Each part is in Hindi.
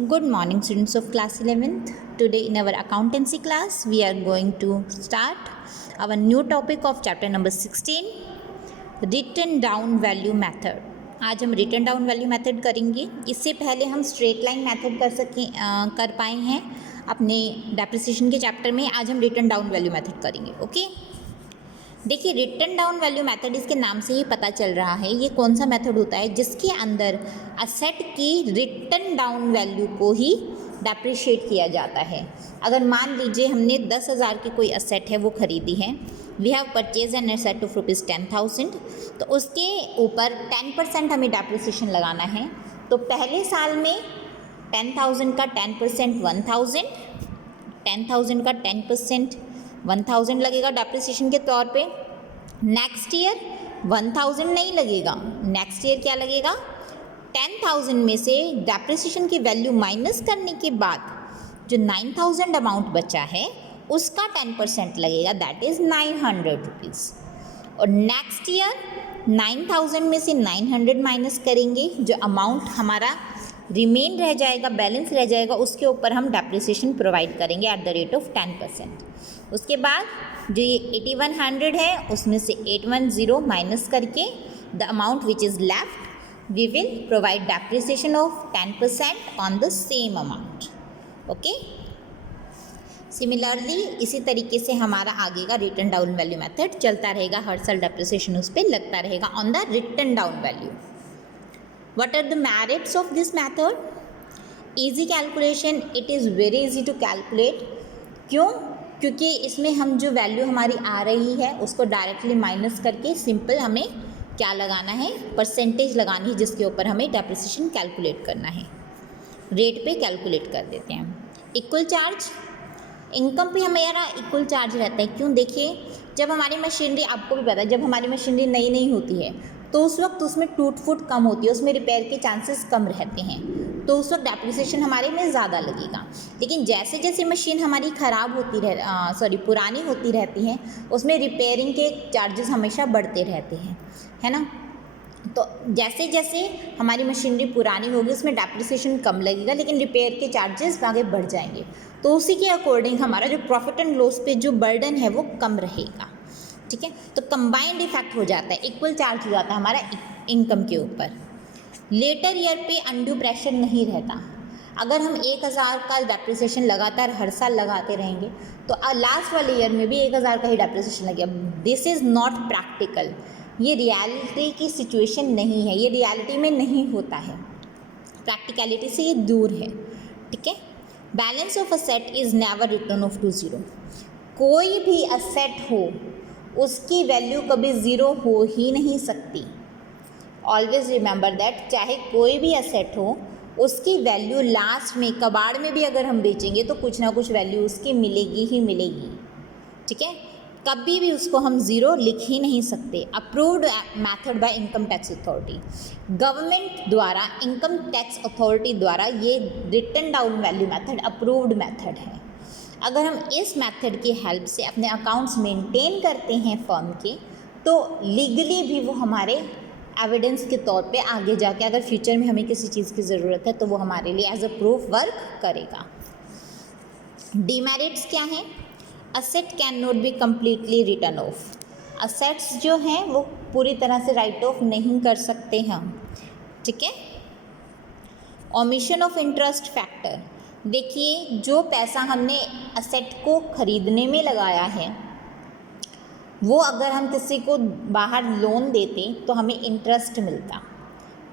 Good morning, students of class 11th. Today in our accountancy class, we are going to start our new topic of chapter number 16, written down value method. आज हम written down value method करेंगे. इससे पहले हम straight line method कर पाए हैं अपने depreciation के चैप्टर में. आज हम written down value method करेंगे. ओके देखिए, रिटन डाउन वैल्यू मेथड इसके नाम से ही पता चल रहा है ये कौन सा मेथड होता है जिसके अंदर असेट की रिटन डाउन वैल्यू को ही डेप्रिशिएट किया जाता है. अगर मान लीजिए हमने 10,000 की कोई असेट है वो खरीदी है, we have purchase an asset of ₹10,000, तो उसके ऊपर 10% हमें डेप्रिसिएशन लगाना है. तो पहले साल में 10,000 का 10% 1,000, 10,000 का 10% 1,000 लगेगा डेप्रिसिएशन के तौर पे. नेक्स्ट ईयर 1,000 नहीं लगेगा, नेक्स्ट ईयर क्या लगेगा, 10,000 में से डेप्रिसिएशन की वैल्यू माइनस करने के बाद जो 9,000 अमाउंट बचा है उसका 10% लगेगा, दैट इज़ ₹900. और नेक्स्ट ईयर 9,000 में से 900 माइनस करेंगे, जो अमाउंट हमारा रिमेन रह जाएगा, बैलेंस रह जाएगा, उसके ऊपर हम डेप्रिसिएशन प्रोवाइड करेंगे एट द रेट ऑफ 10%. उसके बाद जो ये 8100 है उसमें से 810 माइनस करके the amount which is left we will provide depreciation of 10% on the same amount. Okay, similarly इसी तरीके से हमारा आगे का रिटन डाउन वैल्यू मेथड चलता रहेगा. हर साल डेप्रिसिएशन उस पर लगता रहेगा on the written down value. What are the merits of this method? Easy calculation. It is very easy to calculate. क्यों? क्योंकि इसमें हम जो वैल्यू हमारी आ रही है उसको डायरेक्टली माइनस करके सिंपल हमें क्या लगाना है, परसेंटेज लगानी है जिसके ऊपर हमें डेप्रिसिएशन कैलकुलेट करना है. रेट पे कैलकुलेट कर देते हैं. इक्वल चार्ज, इनकम पे हमारा इक्वल चार्ज रहता है. क्यों? देखिए, जब हमारी मशीनरी, आपको भी पता है, जब हमारी मशीनरी नई नई होती है तो उस वक्त उसमें टूट फूट कम होती है, उसमें रिपेयर के चांसेस कम रहते हैं, तो उस वक्त डेप्रिसिएशन हमारे में ज़्यादा लगेगा. लेकिन जैसे जैसे मशीन हमारी ख़राब होती पुरानी होती रहती है, उसमें रिपेयरिंग के चार्जेस हमेशा बढ़ते रहते हैं, है ना. तो जैसे जैसे हमारी मशीनरी पुरानी होगी उसमें डेप्रिसिएशन कम लगेगा, लेकिन रिपेयर के चार्जेस आगे बढ़ जाएंगे. तो उसी के अकॉर्डिंग हमारा जो प्रॉफिट एंड लॉस पे जो बर्डन है वो कम रहेगा. ठीक है, तो कंबाइंड इफेक्ट हो जाता है, इक्वल चार्ज हो जाता है हमारा इनकम के ऊपर. लेटर ईयर पे अनड्यू प्रेशर नहीं रहता. अगर हम 1,000 का डेप्रिसिएशन लगातार हर साल लगाते रहेंगे तो लास्ट वाले ईयर में भी 1,000 का ही डेप्रिसिएशन लगेगा. This is not practical. ये रियलिटी की सिचुएशन नहीं है, ये रियलिटी में नहीं होता है, प्रैक्टिकलिटी से ये दूर है. ठीक है. Balance of asset is never written off to zero. कोई भी असेट हो उसकी वैल्यू कभी ज़ीरो हो ही नहीं सकती. Always remember that. चाहे कोई भी असेट हो उसकी वैल्यू लास्ट में कबाड़ में भी अगर हम बेचेंगे तो कुछ ना कुछ वैल्यू उसकी मिलेगी ही मिलेगी. ठीक है, कभी भी उसको हम ज़ीरो लिख ही नहीं सकते. Approved method by income tax authority, government द्वारा, इनकम टैक्स अथॉरिटी द्वारा ये written down value method approved method है. अगर हम इस मेथड की हेल्प से अपने अकाउंट्स मेंटेन करते हैं फर्म के, तो लीगली भी वो हमारे एविडेंस के तौर पे आगे जाके अगर फ्यूचर में हमें किसी चीज़ की ज़रूरत है तो वो हमारे लिए एज अ प्रूफ वर्क करेगा. डीमेरिट्स क्या हैं? Asset can not be completely return of. Assets जो हैं वो पूरी तरह से राइट ऑफ नहीं कर सकते हम. ठीक है. Omission of interest factor. देखिए, जो पैसा हमने असेट को ख़रीदने में लगाया है वो अगर हम किसी को बाहर लोन देते तो हमें इंटरेस्ट मिलता.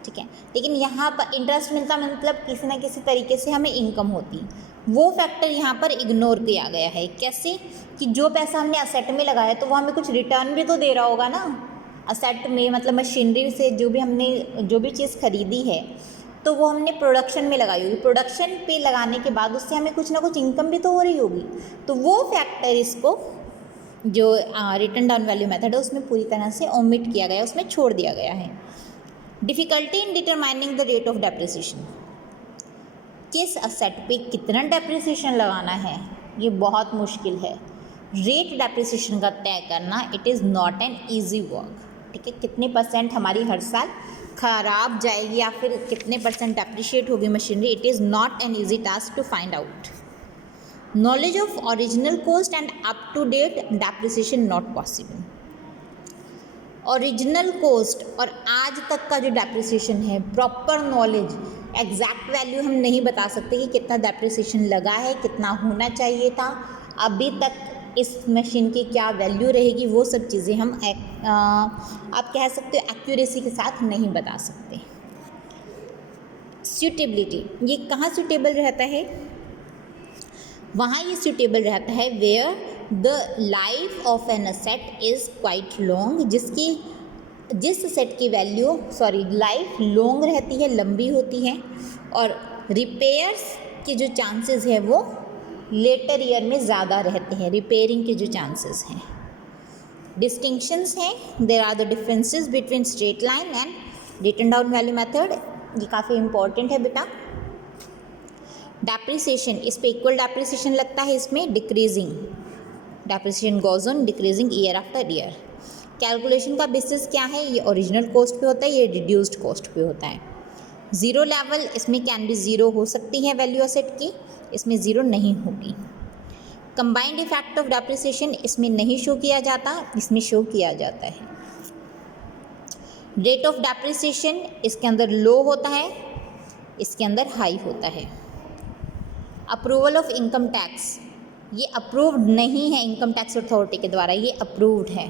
ठीक है, लेकिन यहाँ पर इंटरेस्ट मिलता मतलब किसी ना किसी तरीके से हमें इनकम होती. वो फैक्टर यहाँ पर इग्नोर किया गया है. कैसे? कि जो पैसा हमने असेट में लगाया तो वो हमें कुछ रिटर्न भी तो दे रहा होगा ना. असेट में मतलब मशीनरी से जो भी चीज़ खरीदी है तो वो हमने प्रोडक्शन में लगाई होगी. प्रोडक्शन पे लगाने के बाद उससे हमें कुछ ना कुछ इनकम भी तो हो रही होगी. तो वो फैक्टर इसको जो रिटन डाउन वैल्यू मेथड है उसमें पूरी तरह से ओमिट किया गया, उसमें छोड़ दिया गया है. Difficulty in determining the rate of depreciation. किस असेट पे कितना डेप्रिसिएशन लगाना है ये बहुत मुश्किल है. रेट डेप्रिसिएशन का तय करना it is not an easy work. ठीक है, कितने % हमारी हर साल खराब जाएगी या फिर कितने परसेंट डेप्रिशिएट होगी machinery, it is not an easy task to find out. Knowledge of original cost and up to date depreciation not possible. Original cost और आज तक का जो डेप्रिसिएशन है, प्रॉपर नॉलेज, एग्जैक्ट वैल्यू हम नहीं बता सकते कि कितना डेप्रिसिएशन लगा है, कितना होना चाहिए था, अभी तक इस मशीन की क्या वैल्यू रहेगी, वो सब चीज़ें हम आप कह सकते हो एक्यूरेसी के साथ नहीं बता सकते. सूटेबिलिटी, ये कहाँ सूटेबल रहता है? वहाँ ये सूटेबल रहता है where the life of an asset is quite long, जिस सेट की वैल्यू लाइफ लॉन्ग रहती है, लंबी होती है, और रिपेयर्स के जो चांसेस है वो लेटर ईयर में ज़्यादा रहते हैं, रिपेयरिंग के जो चांसेस हैं. डिस्टिंक्शंस हैं, there are the differences between straight line and written down value method. ये काफ़ी इंपॉर्टेंट है बेटा. डेप्रिसिएशन, इस पे इक्वल डेप्रिसिएशन लगता है, इसमें decreasing depreciation goes on decreasing year after year. Calculation का बेसिस क्या है? ये ओरिजिनल कॉस्ट पे होता है, ये रिड्यूस्ड कॉस्ट पे होता है. ज़ीरो लेवल, इसमें कैन बी ज़ीरो हो सकती है वैल्यू असेट की, इसमें ज़ीरो नहीं होगी. कंबाइंड इफेक्ट ऑफ डेप्रिसिएशन इसमें नहीं शो किया जाता, इसमें शो किया जाता है. रेट ऑफ डेप्रिसिएशन इसके अंदर लो होता है, इसके अंदर हाई होता है. अप्रूवल ऑफ इनकम टैक्स, ये अप्रूव्ड नहीं है इनकम टैक्स अथॉरिटी के द्वारा, ये अप्रूव्ड है.